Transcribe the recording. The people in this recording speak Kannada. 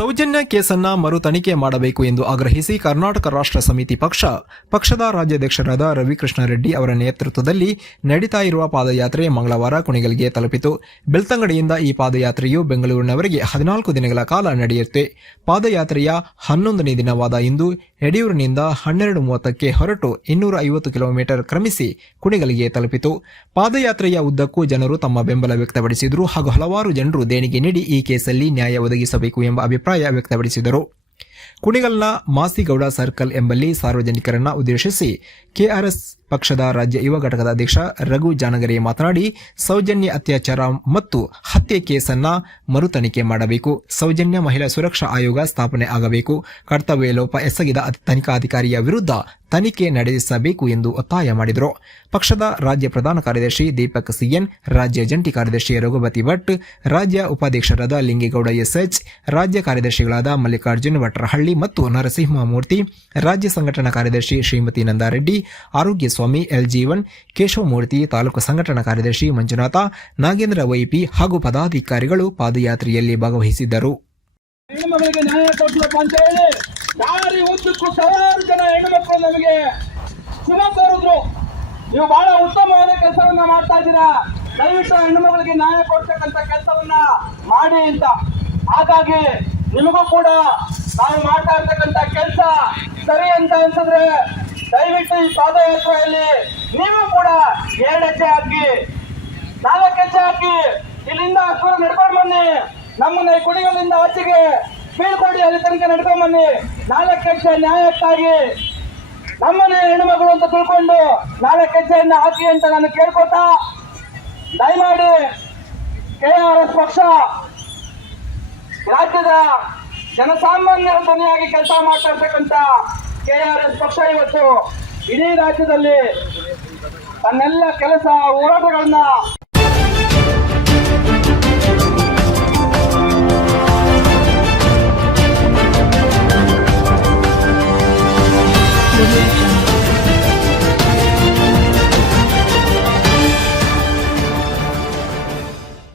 ಸೌಜನ್ಯ ಕೇಸನ್ನ ಮರು ತನಿಖೆ ಮಾಡಬೇಕು ಎಂದು ಆಗ್ರಹಿಸಿ ಕರ್ನಾಟಕ ರಾಷ್ಟ್ರ ಸಮಿತಿ ಪಕ್ಷದ ರಾಜ್ಯಾಧ್ಯಕ್ಷರಾದ ರವಿಕೃಷ್ಣ ರೆಡ್ಡಿ ಅವರ ನೇತೃತ್ವದಲ್ಲಿ ನಡೀತಾ ಇರುವ ಪಾದಯಾತ್ರೆ ಮಂಗಳವಾರ ಕುಣಿಗಲ್ಗೆ ತಲುಪಿತು. ಬೆಳ್ತಂಗಡಿಯಿಂದ ಈ ಪಾದಯಾತ್ರೆಯು ಬೆಂಗಳೂರಿನವರೆಗೆ 14 ದಿನಗಳ ಕಾಲ ನಡೆಯುತ್ತೆ. ಪಾದಯಾತ್ರೆಯ 11ನೇ ದಿನವಾದ ಇಂದು ಯಡಿಯೂರಿನಿಂದ 12:30ಕ್ಕೆ ಹೊರಟು 250 ಕಿಲೋಮೀಟರ್ ಕ್ರಮಿಸಿ ಕುಣಿಗಲ್ಗೆ ತಲುಪಿತು. ಪಾದಯಾತ್ರೆಯ ಉದ್ದಕ್ಕೂ ಜನರು ತಮ್ಮ ಬೆಂಬಲ ವ್ಯಕ್ತಪಡಿಸಿದರು ಹಾಗೂ ಹಲವಾರು ಜನರು ದೇಣಿಗೆ ನೀಡಿ ಈ ಕೇಸಲ್ಲಿ ನ್ಯಾಯ ಒದಗಿಸಬೇಕು ಎಂಬ ಅಭಿಪ್ರಾಯ ವ್ಯಕ್ತಪಡಿಸಿದರು. ಕುಣಿಗಲ್ನ ಮಾಸಿಗೌಡ ಸರ್ಕಲ್ ಎಂಬಲ್ಲಿ ಸಾರ್ವಜನಿಕರನ್ನ ಉದ್ದೇಶಿಸಿ ಕೆಆರ್ಎಸ್ ಪಕ್ಷದ ರಾಜ್ಯ ಯುವ ಘಟಕದ ಅಧ್ಯಕ್ಷ ರಘು ಜಾನಗರೆ ಮಾತನಾಡಿ, ಸೌಜನ್ಯ ಅತ್ಯಾಚಾರ ಮತ್ತು ಹತ್ಯೆ ಕೇಸನ್ನ ಮರು ತನಿಖೆ ಮಾಡಬೇಕು. ಸೌಜನ್ಯ ಮಹಿಳಾ ಸುರಕ್ಷಾ ಆಯೋಗ ಸ್ಥಾಪನೆ ಆಗಬೇಕು. ಕರ್ತವ್ಯ ಲೋಪ ಎಸಗಿದ ತನಿಖಾಧಿಕಾರಿಯ ವಿರುದ್ಧ ತನಿಖೆ ನಡೆಸಬೇಕು ಎಂದು ಒತ್ತಾಯ ಮಾಡಿದರು. ಪಕ್ಷದ ರಾಜ್ಯ ಪ್ರಧಾನ ಕಾರ್ಯದರ್ಶಿ ದೀಪಕ್ ಸಿಎನ್, ರಾಜ್ಯ ಜಂಟಿ ಕಾರ್ಯದರ್ಶಿ ರಘುಪತಿ ಭಟ್, ರಾಜ್ಯ ಉಪಾಧ್ಯಕ್ಷರಾದ ಲಿಂಗೇಗೌಡ ಎಸ್ಎಚ್, ರಾಜ್ಯ ಕಾರ್ಯದರ್ಶಿಗಳಾದ ಮಲ್ಲಿಕಾರ್ಜುನ್ ವಟ್ರಹಳ್ಳಿ ಮತ್ತು ನರಸಿಂಹಮೂರ್ತಿ, ರಾಜ್ಯ ಸಂಘಟನಾ ಕಾರ್ಯದರ್ಶಿ ಶ್ರೀಮತಿ ನಂದಾರೆಡ್ಡಿ, ಆರೋಗ್ಯ ಸ್ವಾಮಿ ಎಲ್.ಜೀವನ್, ಕೇಶವಮೂರ್ತಿ, ತಾಲೂಕು ಸಂಘಟನಾ ಕಾರ್ಯದರ್ಶಿ ಮಂಜುನಾಥ, ನಾಗೇಂದ್ರ ವೈಪಿ ಹಾಗೂ ಪದಾಧಿಕಾರಿಗಳು ಪಾದಯಾತ್ರೆಯಲ್ಲಿ ಭಾಗವಹಿಸಿದ್ದರು. ಹೆಣ್ಣುಮಕ್ಕಳಿಗೆ ನ್ಯಾಯ ಕೊಡ್ಲಪ್ಪ ಅಂತ ಹೇಳಿ ದಾರಿ ಉದ್ದಕ್ಕೂ ಸಾವಿರಾರು ಜನ ಹೆಣ್ಣುಮಕ್ಕಳು ನಮಗೆ ಶುಭ ಕೋರಿದ್ರು. ನೀವು ಬಹಳ ಉತ್ತಮವಾದ ಕೆಲಸವನ್ನ ಮಾಡ್ತಾ ಇದ್ದೀರಾ, ದಯವಿಟ್ಟು ಹೆಣ್ಣುಮಕ್ಕಳಿಗೆ ನ್ಯಾಯ ಕೊಡ್ತಕ್ಕಂಥ ಕೆಲಸವನ್ನ ಮಾಡಿ ಅಂತ. ಹಾಗಾಗಿ ನಿಮಗೂ ಕೂಡ ನಾವು ಮಾಡ್ತಾ ಇರ್ತಕ್ಕಂಥ ಕೆಲಸ ಸರಿ ಅಂತ ಅನ್ಸಿದ್ರೆ ದಯವಿಟ್ಟು ಈ ಪಾದಯಾತ್ರೆಯಲ್ಲಿ ನೀವು ಕೂಡ 2 ಹೆಜ್ಜೆ ಹಾಕಿ, 4 ಹೆಜ್ಜೆ ಹಾಕಿ, ಇಲ್ಲಿಂದ ಹಸುರು ನಡ್ಕೊಂಡು ಬನ್ನಿ. ನಮ್ಮನ್ನ ಈ ಕುಣಿಗಲಿಂದ ಆಚೆಗೆ ಬೀಳ್ಕೊಡಿ, ಅಲ್ಲಿ ತನಕ ನಡ್ಕೊಂಡ್ ಬನ್ನಿ. 4 ಹೆಜ್ಜೆ ನ್ಯಾಯಕ್ಕಾಗಿ ನಮ್ಮನೆ ಹೆಣ್ಣುಮಗಳು ಅಂತ ತಿಳ್ಕೊಂಡು 4 ಹೆಜ್ಜೆಯನ್ನ ಹಾಕಿ ಅಂತ ನಾನು ಕೇಳ್ಕೊತಾ, ದಯಮಾಡಿ ಕೆಆರ್ಎಸ್ ಪಕ್ಷ ರಾಜ್ಯದ ಜನಸಾಮಾನ್ಯರ ಧ್ವನಿಯಾಗಿ ಕೆಲಸ ಮಾಡ್ತಾ ಇರ್ತಕ್ಕಂಥ ಕೆಆರ್ಎಸ್ ಪಕ್ಷ ಇವತ್ತು ಇಡೀ ರಾಜ್ಯದಲ್ಲಿ ತನ್ನೆಲ್ಲ ಕೆಲಸ ಹೋರಾಟಗಳನ್ನ